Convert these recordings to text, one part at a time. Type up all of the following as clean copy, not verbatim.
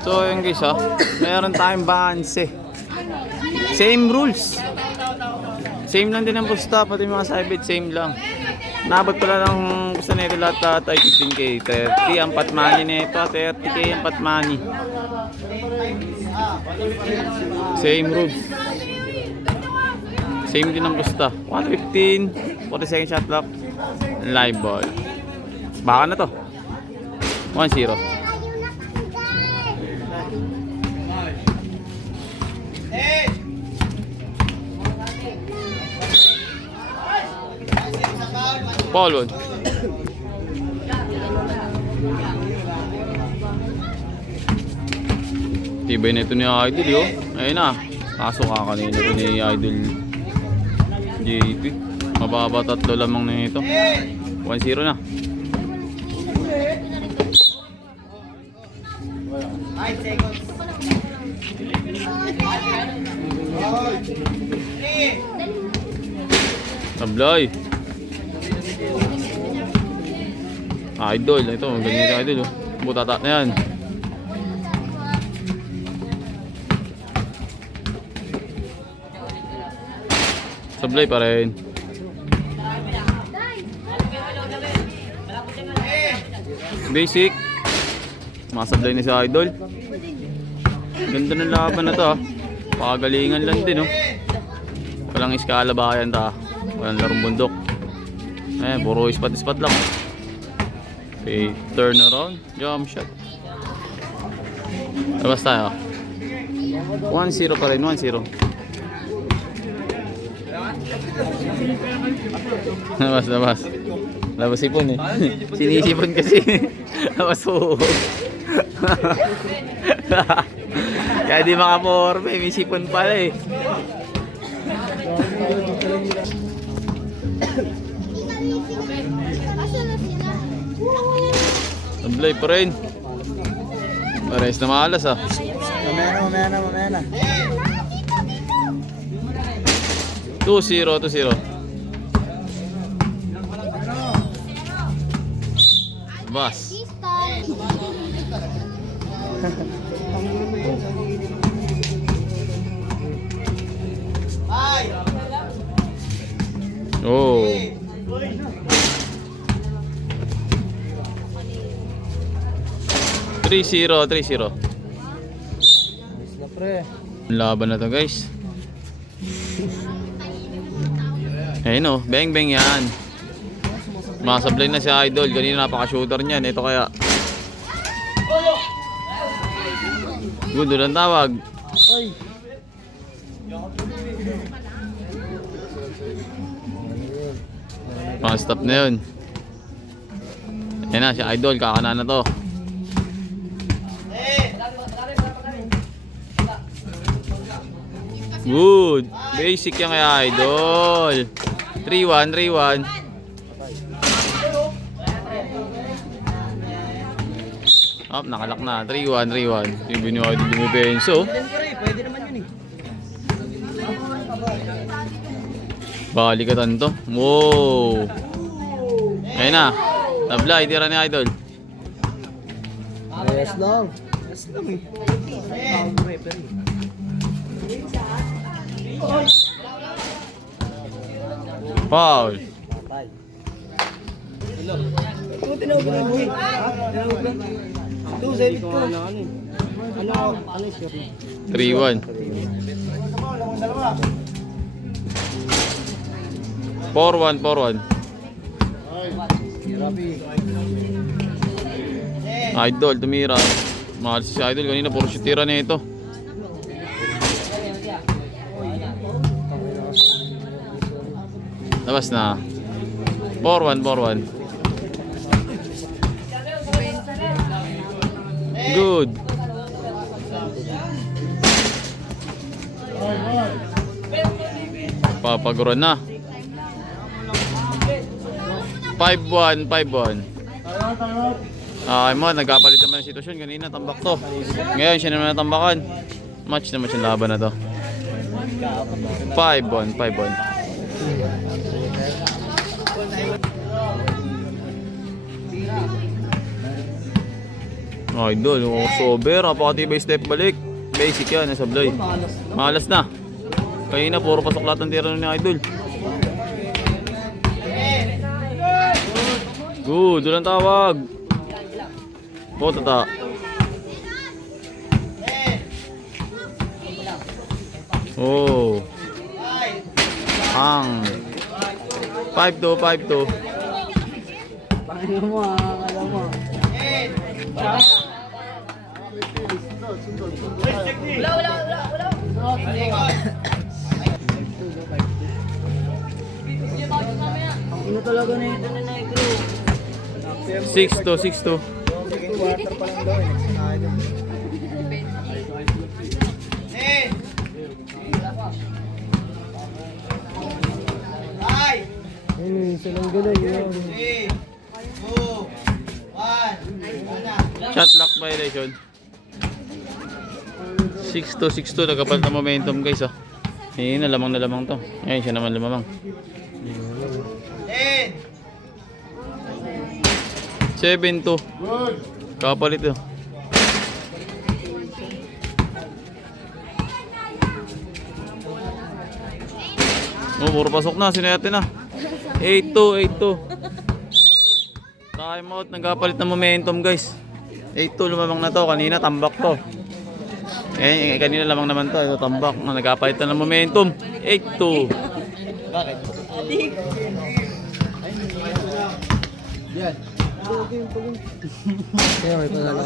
So yun guys ha, meron tayong balance. Same rules. Same lang din ang pusta, pati mga side bet, same lang. Nabot pala ng gusto nito lahat ay 15k, 30 ang pat money nito, 30k ang pat money. Same rules. Same din ang pusta. 115, 40 second shot clock, live ball. Baka na to. 1-0. Ball 1. Tibay na ito ni Idol yo. Ayun na. Kaso kakanina ito ni Idol JP. Mababa tatlo lamang na ito. 1-0 na. Tablay. Idol, ito, ganyan yung Idol oh. Butata na yan. Sablay pa rin. Basic. Masablay ni si Idol. Ganda ng laban na to ah. Pakagalingan lang din oh. Walang iskala ba yan ta. Walang larong bundok. Puro ispat-ispat lang. Okay, turn around, jump shot. Labas tayo. 1-0 pa rin, 1-0. Labas. Labas sipon eh. Sinisipon kasi. Labas po. Kaya di makaporme, may sipon pala eh. Tablay pa rin. Pares na maalas ah. Mamaya na. 2-0. Bas. Oh. Three 0. Laban na to guys. Ayun oh, bang yan. Masablay na si Idol. Kanina napaka-shooter niyan. Ito kaya. Good ang tawag. Stop na yun. Ayan na si Idol. Kakana na to. Good. Basic yung kay Idol. 3-1. Nakalak na. 3-1. Yung binuhay din yung Benzo. Pwede naman yun eh. Balikatan to. Wow. Ayun na. Tablay. Tira ni Idol. Yes lang eh. Foul. Ito tinawag na buhay. Tinawag na. Ito, sabit ko. Ano yung shot? 3-1. 4-1. Idol, tumira. Mahal si Idol. Kanina puro siya tira na ito. Labas na. 4-1. Good. Papaguran na. 5-1. Nagkapalit naman ang sitwasyon. Kanina tambak to. Ngayon siya naman natambakan. Match naman siya laban na to. 5-1. Idol, crossover. Napakatibay step balik. Basic yan, nasablay. Malas na. Kanina, puro pasok lahat ng tira ni Idol. Good, doon ang tawag. Oh, tata. Oh. Ang 5-2, 5-2. Paano mo alam mo? Ang ino talaga na ito na negro. 6-2, 6-2. Water pa lang daw eh. Silang galing yun. 3, 2, 1. Shot lock violation. 6-2, 6-2. Nagkapalit na momentum guys oh. Hindi na lamang to. Ngayon siya naman lumamang. 7-2. Kapalit to. Oh, puro pasok na. Sinayate na. 8-2, 8-2. Time out. Nagkapalit na momentum guys. 8-2 lumamang na to. Kanina tambak to. Eh, kanina lamang naman to. Ito tambak. Nagkapalit na ng momentum. 8-2. Bakit? Yan. Kaya may panalo.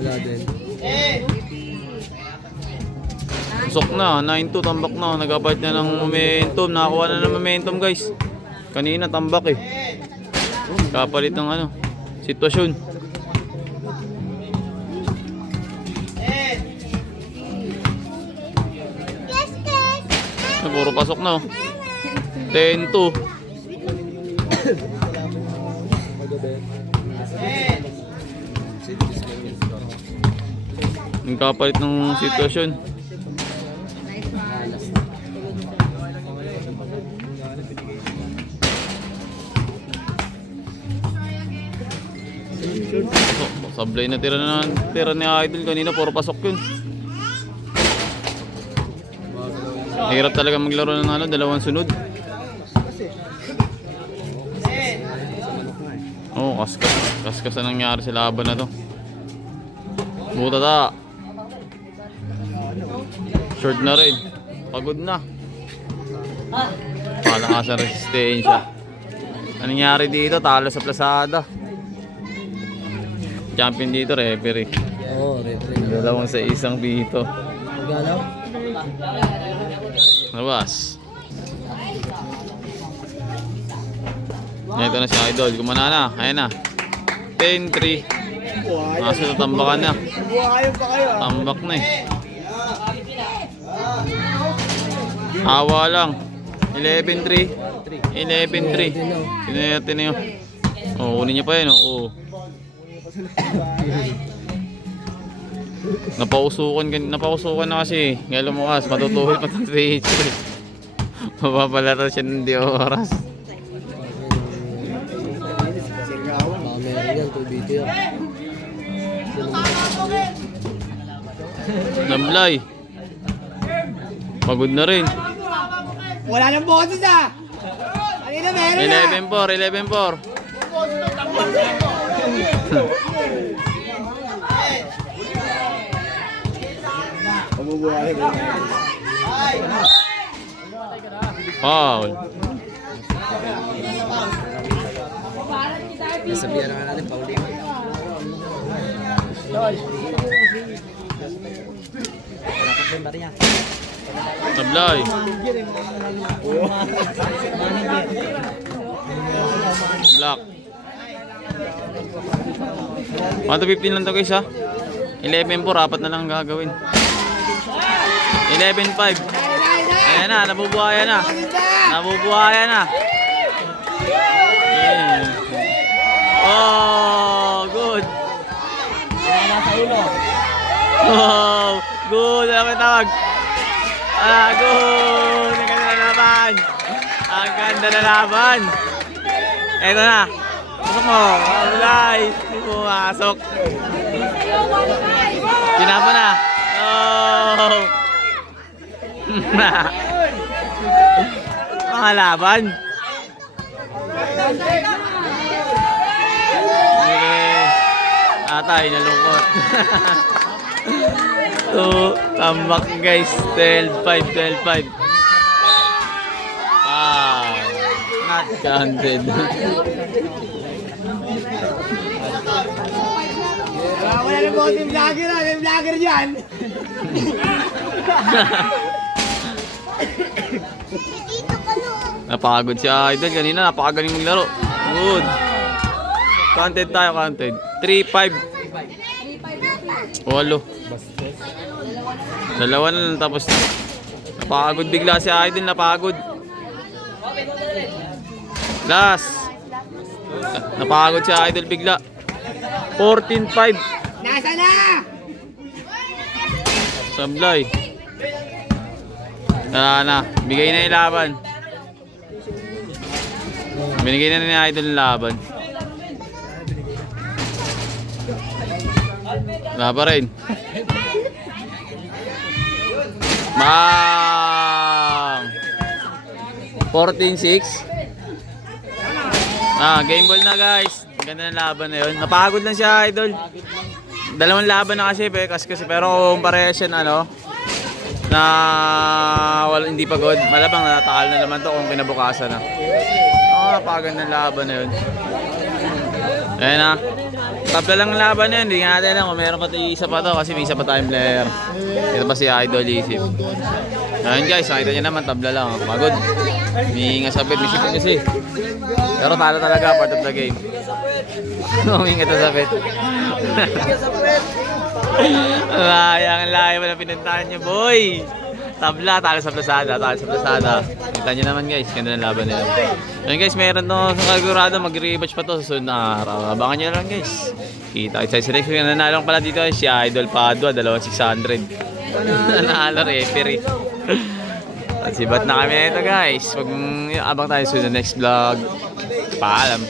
Wala din. Pusok na, 9-2 tambak na. Nagkapalit na ng momentum. Nakakuha na ng momentum guys. Kanina tambak eh. Kapalit ng ano, sitwasyon. Puro pasok na oh. 10-2. Nagkapalit ng sitwasyon. Sablay na tira ni Idol kanina, puro pasok yun. Hirap talaga maglaro ng ano, dalawang sunod. Oh, kaskas na nangyari sa laban na to. Buta ta. Short na rin. Pagod na. Palakas ang resistensya. Anong nangyari dito? Talo sa plasada. Champion dito, referee. Oo, referee. Dalawang sa isang dito. Galaw? Labas. Ito na si Idol. Gumana na. Ayan na. 10-3. Nasa tambakan na. Tambak na eh. Awa lang. 11-3. 11-3. Tinayate na yun. Oh, kunin niya pa yun. Oh. Napausukan na kasi. Ngayon lumukas, matutuhol pa itong 3 HP. Mapapalata siya ng di oras. Baka meron yan, 2 yan. Namlay. Pagod na rin. Wala nang boses ah! Kanina meron 11-4. Foul. Nasabihan na natin, Pauling. Tablay. Black. 1-15 lang to guys ha. 11-4, apat na lang gagawin. 11-5. Ayan na, nabubuhayan na. Nabubuhayan na. Yeah. Oh, good. Oh, good. Ano may tawag? Good. Ang ganda na laban. Ang ganda na laban. Eto na. Pasok mo. Ay! Pumasok. Tinapo na. Oh! Mga laban. Atay, nalungkot. So, tambak guys. 12-5, 12-5. Wow. Not counted. Wala na po yung vlogger ah. Yung vlogger dyan. Napagod si Idol kanina. Napakagaling maglaro. Good. Counted tayo, counted. 3-5. Walo. Dalawa na lang tapos napagod bigla si Idol. Napagod. Last. Napagod si Idol bigla. 14-5. Nasa na! Sablay. Na. Bigay na yung laban. Binigay na ni Idol yung laban. Wala pa rin. Bang! 14-6. Game ball na guys. Ganda ng laban na yun. Napagod lang siya, Idol. Dalawang laban na kasi, pero kung parehas yan, na hindi pagod. Malabang natakal na naman to kung kinabukasan na. Napagod ng laban na yun. Ayan na. Tabla lang ang laban na yun. Hindi nga natin alam kung meron pa isa pa to kasi may isa pa tayong player. Ito pa si Idol Isip. Ayan guys, nakita nyo naman, tabla lang. Pagod. May ngasapit, may sipit kasi. Pero talo talaga, part of the game. Humingat na sapit. Ang layo mo na pinuntahan nyo, boy. Tabla, talo sa plasada, Kita nyo naman guys, ganda ng laban nila. Ayun guys, meron to sa kagurado, mag-rematch pa to sa sunod na araw. Abangan nyo lang guys. Kita kita sa next week. Nanalo pala dito si Idol Padua, 2,600. Nanalo referee. At sibat na kami ito guys. Abang tayo sa next vlog. Paalam.